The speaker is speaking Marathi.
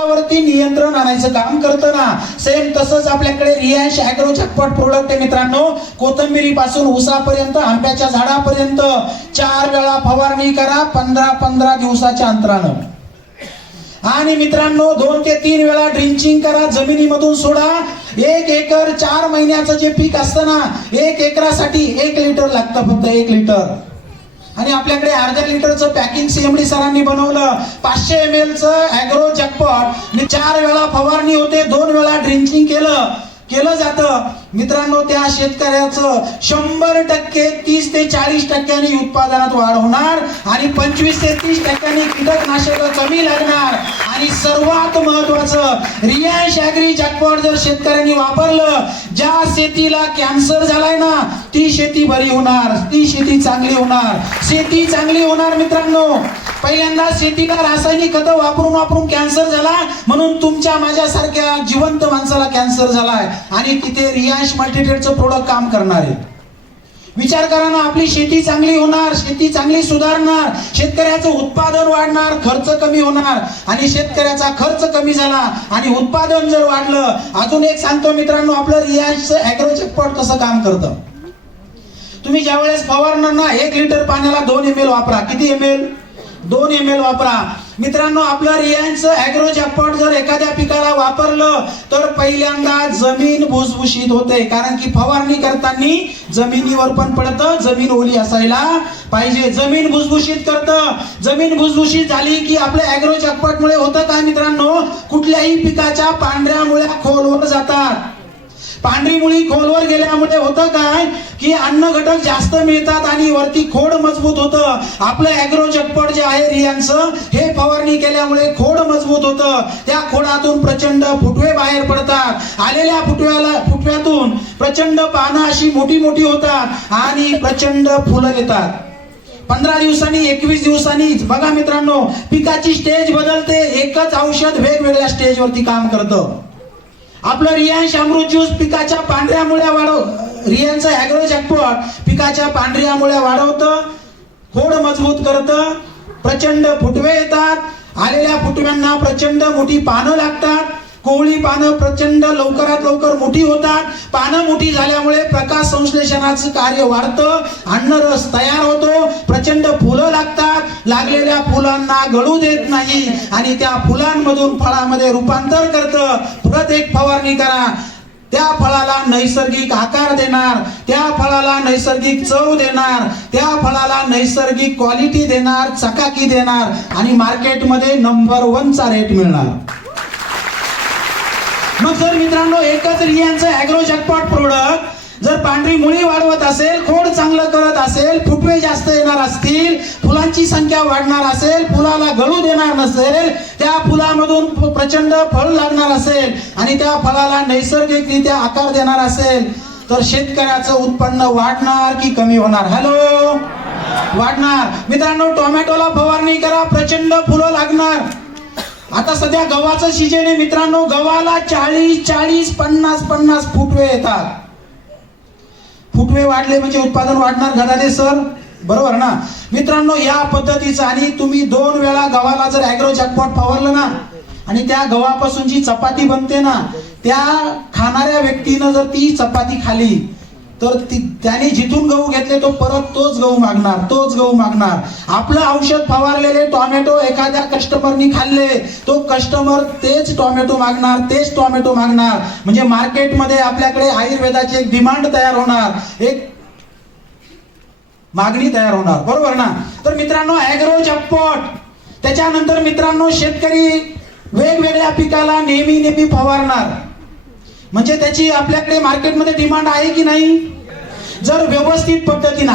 वरती नियंत्रण आणायचं काम करतं ना, सेम तसंच आपल्याकडे रियांश ॲग्रो जॅकपॉट प्रोडक्ट आहे मित्रांनो. कोथिंबिरी पासून ऊसापर्यंत, आंब्याच्या झाडापर्यंत 4 वेळा फवारणी करा 15-15 दिवसाच्या अंतरानं. आणि मित्रांनो 2 ते 3 वेळा ड्रिंचिंग करा, जमिनीमधून सोडा. 1 एकर 4 महिन्याचं जे पीक असतं ना, 1 एकरासाठी 1 लिटर लागतं, फक्त 1 लिटर. आणि आपल्याकडे अर्ध्या लिटरचं पॅकिंग सीएमडी सरांनी बनवलं. 500 ml चं ॲग्रो जॅकपॉट 4 वेळा फवारणी होते, 2 वेळा ड्रिंचिंग केलं जातं. मित्रांनो त्या शेतकऱ्याचं 100% 30 ते 40% उत्पादनात वाढ होणार आणि 25 ते 30% कीटकनाशक कमी लागणार. आणि सर्वात महत्वाचं, रियांश ॲग्री जॅकपॉट जर शेतकऱ्यांनी वापरलं, ज्या शेतीला कॅन्सर झालाय ना, ती शेती बरी होणार, ती शेती चांगली होणार, शेती चांगली होणार. मित्रांनो पहिल्यांदा शेतीला रासायनिक खतं वापरून कॅन्सर झाला, म्हणून तुमच्या माझ्यासारख्या जिवंत माणसाला कॅन्सर झालाय आणि तिथे रियांश मल्टीट्रेडचं प्रोडक्ट काम करणार आहे. विचार करा ना, आपली शेती चांगली होणार, शेती चांगली सुधारणार, शेतकऱ्याचं उत्पादन वाढणार, खर्च कमी होणार. आणि शेतकऱ्याचा खर्च कमी झाला आणि उत्पादन जर वाढलं. अजून एक सांगतो मित्रांनो, आपलं रियांशचं ॲग्रो जॅकपॉट कसं काम करतं. तुम्ही ज्यावेळेस फवारणार ना, 1 लिटर पाण्याला 2 ml वापरा. किती ml? 2 ml वापरा. मित्रांनो आपलं रियांशचं ॲग्रो जॅकपॉट जर एखाद्या पिकाला वापरलं तर पहिल्यांदा जमीन भुसभुशीत होते, कारण की फवारणी करताना जमिनीवर पण पडतं, जमीन ओली असायला पाहिजे. जमीन भुसभुशीत करतं. जमीन भुसभुशीत झाली की आपल्या ॲग्रो जॅकपॉटमुळे होतं काय मित्रांनो, कुठल्याही पिकाच्या पांढऱ्या मुळ्या खोलवर जातात. पांढरी मुळी खोलवर गेल्यामुळे होतं काय की अन्न घटक जास्त मिळतात आणि वरती खोड मजबूत होतं. आपलं ॲग्रो जॅकपॉट जे आहे रियांशचं, हे फवारणी केल्यामुळे खोड मजबूत होतं. त्या खोडातून प्रचंड फुटवे बाहेर पडतात. आलेल्या फुटव्यातून प्रचंड पानं अशी मोठी मोठी होतात आणि प्रचंड फुलं येतात. 15 दिवसांनी 21 दिवसांनी बघा मित्रांनो, पिकाची स्टेज बदलते. एकच औषध वेगवेगळ्या स्टेजवरती काम करतं. आपलं रियांश अमृत ज्यूस पिकाच्या पांढऱ्या मुळ्या रियांशचं ॲग्रो जॅकपॉट पिकाच्या पांढऱ्या मुळ्या वाढवतं, खोड मजबूत करतं, प्रचंड फुटवे येतात. आलेल्या फुटव्यांना प्रचंड मोठी पानं लागतात. कोवळी पानं प्रचंड लवकरात लवकर मोठी होतात. पानं मोठी झाल्यामुळे प्रकाश संश्लेषणाचं कार्य वाढतं, अन्नरस तयार होतो, प्रचंड फुलं लागतात. लागलेल्या फुलांना गळू देत नाही आणि त्या फुलांमधून फळामध्ये रूपांतर करतं. परत एक फवारणी करा, त्या फळाला नैसर्गिक आकार देणार, त्या फळाला नैसर्गिक चव देणार, त्या फळाला नैसर्गिक क्वालिटी देणार, चकाकी देणार आणि मार्केटमध्ये नंबर 1 चा रेट मिळणार. मग जर मित्रांनो एकच रियांशचं ॲग्रो जॅकपॉट प्रोडक्ट जर पांढरी मुळी वाढवत असेल, खोड चांगलं करत असेल, फुटवे जास्त येणार असतील, फुलांची संख्या वाढणार असेल, फुलाला गळू देणार नसेल, त्या फुलामधून प्रचंड फळ लागणार असेल आणि त्या फळाला नैसर्गिकरित्या आकार देणार असेल, तर शेतकऱ्याचं उत्पन्न वाढणार की कमी होणार? हॅलो, वाढणार. मित्रांनो टोमॅटोला फवारणी करा, प्रचंड फुलं लागणार. आता सध्या गव्हाचं सीजन आहे मित्रांनो, गव्हाला 40, 50 फुटवे येतात. फुटवे वाढले म्हणजे उत्पादन वाढणार गदादे सर, बरोबर ना मित्रांनो. या पद्धतीचं, आणि तुम्ही 2 वेळा गव्हाला जर ॲग्रो जॅकपॉट फवारलं ना आणि त्या गव्हापासून जी चपाती बनते ना, त्या खाणाऱ्या व्यक्तीनं जर ती चपाती खाली तर त्याने जिथून गहू घेतले तो परत तोच गहू मागणार. आपलं औषध फवारलेले टोमॅटो एखाद्या कस्टमरनी खाल्ले, तो कस्टमर तेच टोमॅटो मागणार. म्हणजे मार्केटमध्ये आपल्याकडे आयुर्वेदाची एक डिमांड तयार होणार, एक मागणी तयार होणार, बरोबर ना. तर मित्रांनो ॲग्रो जॅकपॉट, त्याच्यानंतर मित्रांनो शेतकरी वेगवेगळ्या पिकाला नेहमी फवारणार, म्हणजे त्याची आपल्याकडे मार्केटमध्ये डिमांड आहे की नाही. जर व्यवस्थित पद्धतीने